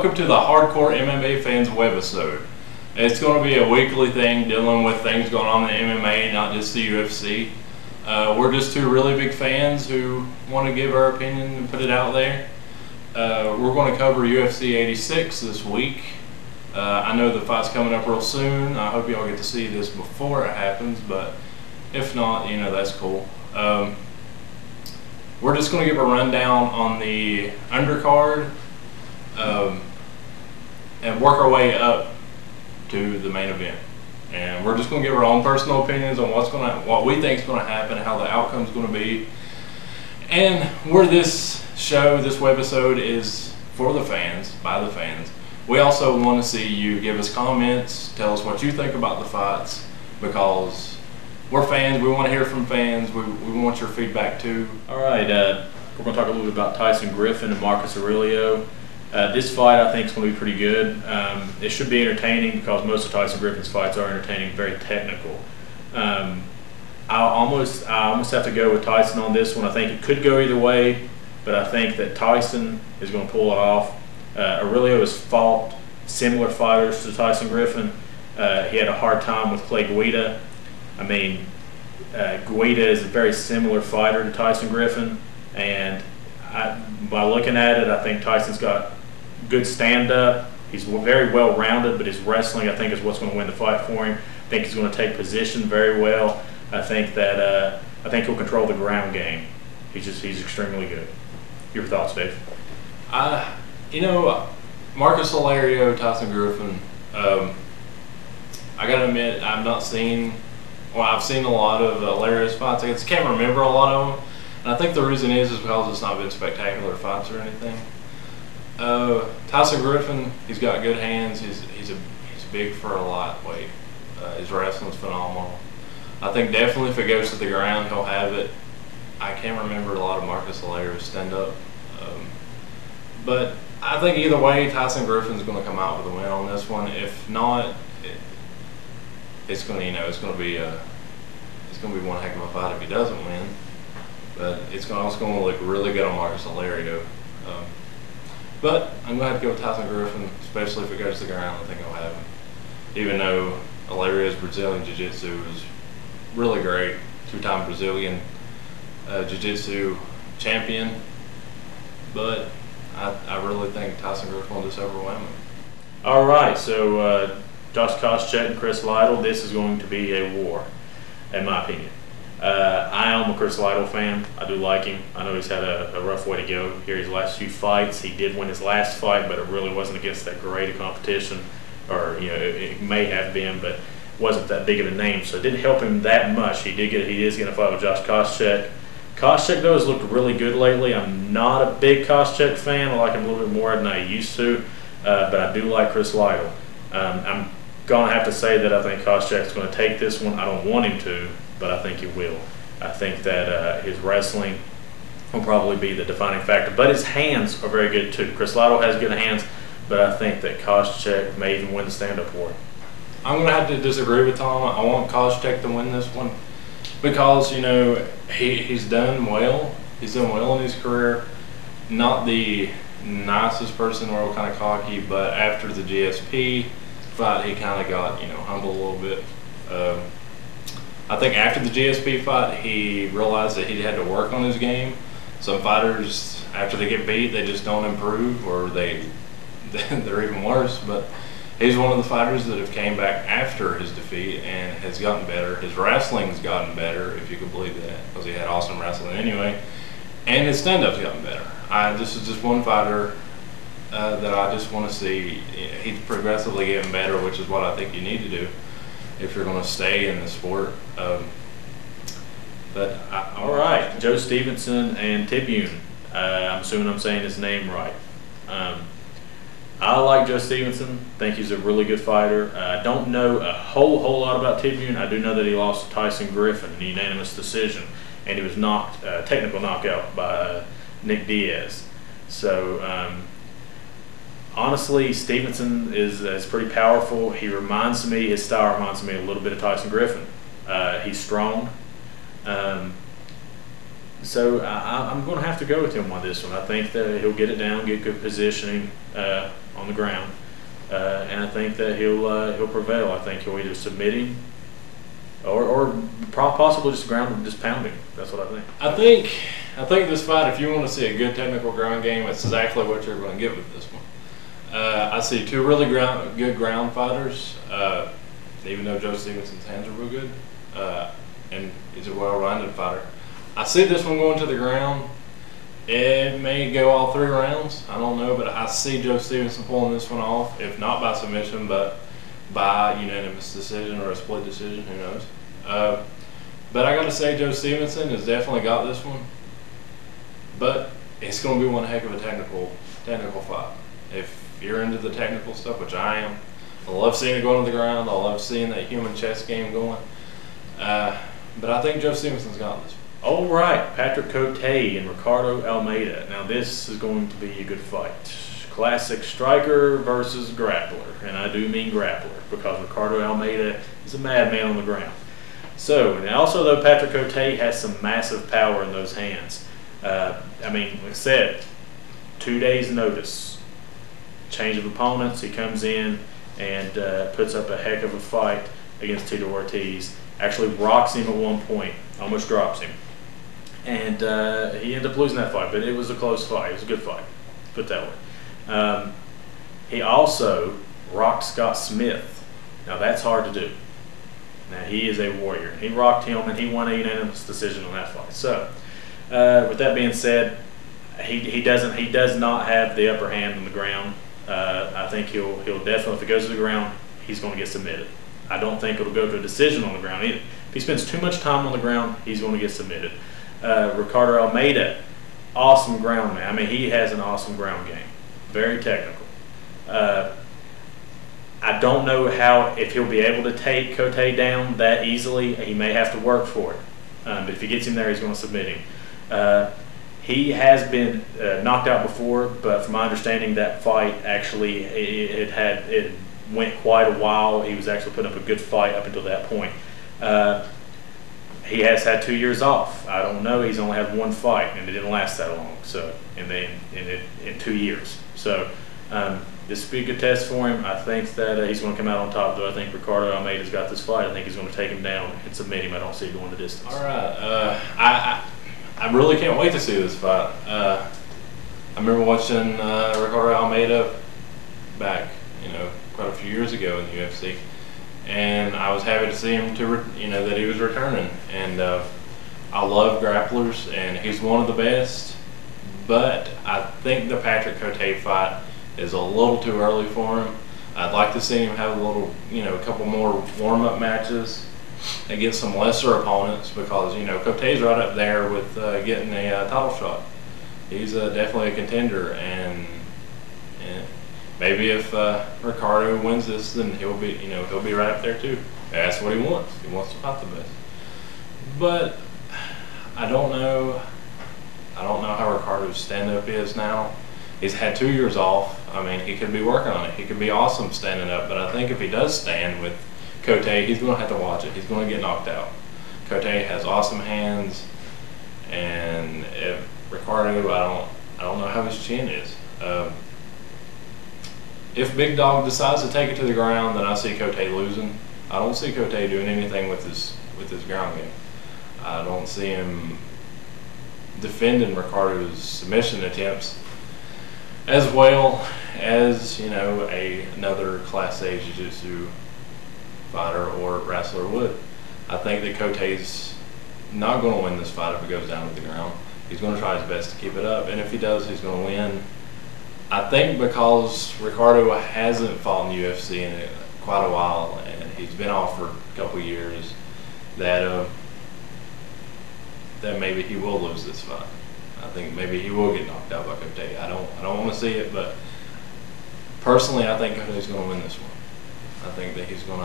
welcome to the Hardcore MMA Fans webisode. It's going to be a weekly thing dealing with things going on in MMA, not just the UFC. We're just two really big fans who want to give our opinion and put it out there. We're going to cover UFC 86 this week. I know the fight's coming up real soon. I hope y'all get to see this before it happens, but if not, you know, that's cool. We're just going to give a rundown on the undercard and work our way up to the main event. And we're just going to give our own personal opinions on what we think is going to happen, how the outcome is going to be, and where this show, this webisode, is for the fans, by the fans. We also want to see you give us comments, tell us what you think about the fights, because we're fans. We want to hear from fans. We want your feedback too. All right, we're going to talk a little bit about Tyson Griffin and Marcus Aurelio. This fight, I think, is going to be pretty good. It should be entertaining because most of Tyson Griffin's fights are entertaining, very technical. I almost have to go with Tyson on this one. I think it could go either way, but I think that Tyson is going to pull it off. Aurelio has fought similar fighters to Tyson Griffin. He had a hard time with Clay Guida. I mean, Guida is a very similar fighter to Tyson Griffin, and by looking at it, I think Tyson's got good stand-up. He's very well-rounded, but his wrestling, I think, is what's going to win the fight for him. I think he's going to take position very well. I think that he'll control the ground game. He's extremely good. Your thoughts, Dave? You know, Marcus Aurelio, Tyson Griffin. I gotta admit, I've seen a lot of hilarious fights. I can't remember a lot of them, and I think the reason is because it's not been spectacular fights or anything. Tyson Griffin, he's got good hands. He's big for a lightweight. His wrestling's phenomenal. I think definitely if it goes to the ground, he'll have it. I can't remember a lot of Marcus Aurelio's stand-up, but I think either way, Tyson Griffin's going to come out with a win on this one. If not, it's going to be one heck of a fight if he doesn't win. But it's also going to look really good on Marcus Aurelio. But I'm going to have to go with Tyson Griffin, especially if it goes to the ground. I think he'll have him. Even though Aurelio's Brazilian Jiu-Jitsu is really great, two-time Brazilian Jiu-Jitsu champion. But I really think Tyson Griffin will just overwhelm him. All right, so Josh Koscheck and Chris Lytle, this is going to be a war, in my opinion. I am a Chris Lytle fan. I do like him. I know he's had a rough way to go here his last few fights. He did win his last fight, but it really wasn't against that great a competition, or it may have been, but wasn't that big of a name, so it didn't help him that much. He is going to fight with Josh Koscheck. Koscheck, though, has looked really good lately. I'm not a big Koscheck fan. I like him a little bit more than I used to, but I do like Chris Lytle. I'm going to have to say that I think Koscheck's going to take this one. I don't want him to, but I think he will. I think that his wrestling will probably be the defining factor, but his hands are very good too. Chris Lytle has good hands, but I think that Koscheck may even win the stand-up war. I'm going to have to disagree with Tom. I want Koscheck to win this one because, he's done well. He's done well in his career. Not the nicest person or kind of cocky, but after the GSP fight, he kind of got, humble a little bit. I think after the GSP fight, he realized that he had to work on his game. Some fighters, after they get beat, they just don't improve, or they're even worse. But he's one of the fighters that have came back after his defeat and has gotten better. His wrestling's gotten better, if you can believe that, because he had awesome wrestling anyway. And his stand-up's gotten better. This is just one fighter that I just want to see. He's progressively getting better, which is what I think you need to do if you're going to stay in the sport. All right, Joe Stevenson and Tibune. I'm assuming I'm saying his name right. I like Joe Stevenson. Think he's a really good fighter. I don't know a whole lot about Tibune. I do know that he lost to Tyson Griffin in a unanimous decision, and he was knocked, technical knockout by Nick Diaz. So honestly, Stevenson is pretty powerful. His style reminds me a little bit of Tyson Griffin. He's strong. So I'm going to have to go with him on this one. I think that he'll get it down, get good positioning on the ground, and I think that he'll prevail. I think he'll either submit him or possibly just pound him. That's what I think. I think this fight, if you want to see a good technical ground game, it's exactly what you're going to get with this one. I see two really good ground fighters, even though Joe Stevenson's hands are real good, and he's a well-rounded fighter. I see this one going to the ground. It may go all 3 rounds. I don't know, but I see Joe Stevenson pulling this one off, if not by submission, but by unanimous decision or a split decision. Who knows? But I got to say, Joe Stevenson has definitely got this one. But it's going to be one heck of a technical fight. If you're into the technical stuff, which I am, I love seeing it going to the ground. I love seeing that human chess game going. But I think Joe Stevenson's got this one. All right, Patrick Cote and Ricardo Almeida. Now this is going to be a good fight. Classic striker versus grappler, and I do mean grappler because Ricardo Almeida is a madman on the ground. So, and also though Patrick Cote has some massive power in those hands. I mean, like I said, 2 days notice, change of opponents. He comes in and puts up a heck of a fight against Tito Ortiz. Actually rocks him at one point, almost drops him. And he ended up losing that fight, but it was a close fight. It was a good fight, put it that way. He also rocked Scott Smith. Now that's hard to do. Now he is a warrior. He rocked him and he won a unanimous decision on that fight. So with that being said, he does not have the upper hand on the ground. I think he'll definitely, if it goes to the ground, he's going to get submitted. I don't think it'll go to a decision on the ground either. If he spends too much time on the ground, he's going to get submitted. Ricardo Almeida, awesome ground man. I mean, he has an awesome ground game. Very technical. I don't know if he'll be able to take Cote down that easily. He may have to work for it. But if he gets him there, he's going to submit him. He has been knocked out before, but from my understanding, that fight actually it went quite a while. He was actually putting up a good fight up until that point. He has had 2 years off. I don't know. He's only had 1 fight, and it didn't last that long. So, in 2 years. So, this will be a good test for him. I think that he's going to come out on top. Though I think Ricardo Almeida's got this fight. I think he's going to take him down and submit him. I don't see it going the distance. All right. I really can't wait to see this fight. I remember watching Ricardo Almeida back, quite a few years ago in the UFC, and I was happy to see him that he was returning. And I love grapplers, and he's one of the best. But I think the Patrick Cote fight is a little too early for him. I'd like to see him have a couple more warm-up matches against some lesser opponents, because Cote's right up there with getting a title shot. He's definitely a contender, and maybe if Ricardo wins this, then he'll be right up there too. That's what he wants. He wants to fight the best. But I don't know how Ricardo's stand-up is now. He's had 2 years off. I mean, he could be working on it. He could be awesome standing up, but I think if he does stand with Cote, he's going to have to watch it. He's going to get knocked out. Cote has awesome hands, and if Ricardo, I don't know how his chin is. If Big Dog decides to take it to the ground, then I see Cote losing. I don't see Cote doing anything with his ground game. I don't see him defending Ricardo's submission attempts as well as another Class A Jiu-Jitsu fighter or wrestler would. I think that Cote's not going to win this fight if it goes down to the ground. He's going to try his best to keep it up, and if he does, he's going to win. I think because Ricardo hasn't fought in the UFC in quite a while, and he's been off for a couple years, that maybe he will lose this fight. I think maybe he will get knocked out by Cote. I don't want to see it, but personally, I think Cote's going to win this one. I think that he's going